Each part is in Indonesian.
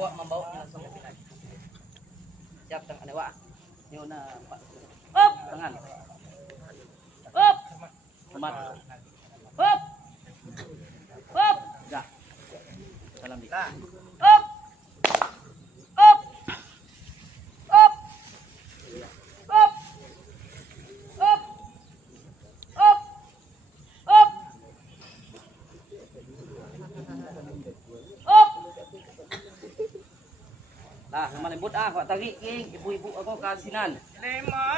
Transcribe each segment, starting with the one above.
Kuat membawa langsung ke sini. Siap tangan dewa. Nyona Pak. Up tangan. Up. Semat. Up. Up. Enggak. Salam di. Up. Up. Up. Up. Up. Up. Up. Up. Lah, sama lembut kok tarik king, ibu-ibu aku kasinan. Lema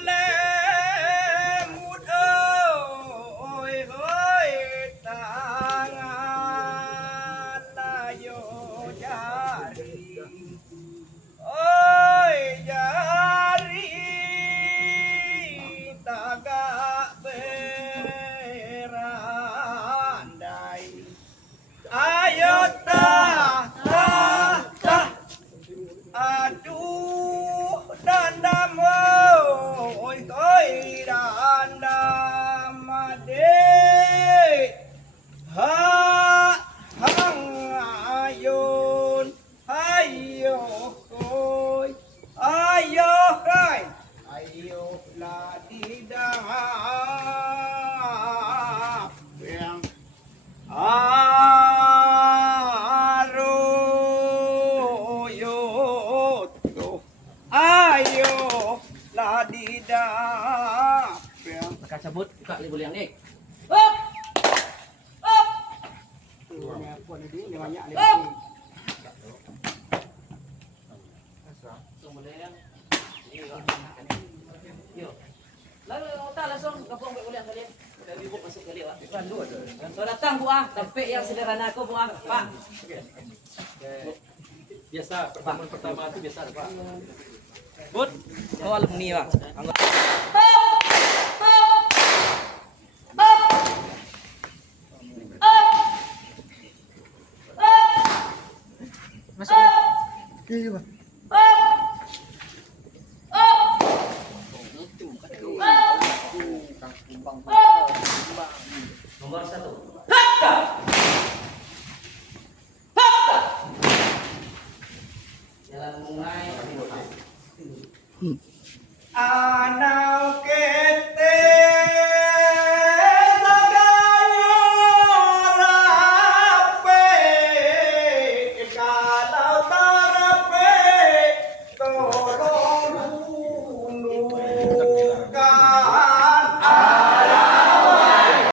lemut oi hoi tangan layo jari oi jari tagak berandai ayo aduh dandam oi oi dandam ade ha hang ayun ayo oi ayo kai ayo ladidah yang ayo ladidah Pakai cabut buka libur yang nih. Up. Up. Up. Lalu kita langsung kampung boleh kalian. Udah ibu masuk kali Pak. So datang Bu tempe yang sederhana aku Bu Pak. Biasa pertama itu biasa Pak. Bud, oh alumni Pak. Masuk. Iya, Pak. Nomor 1. Hakka. Hakka. Jalan mulai. anak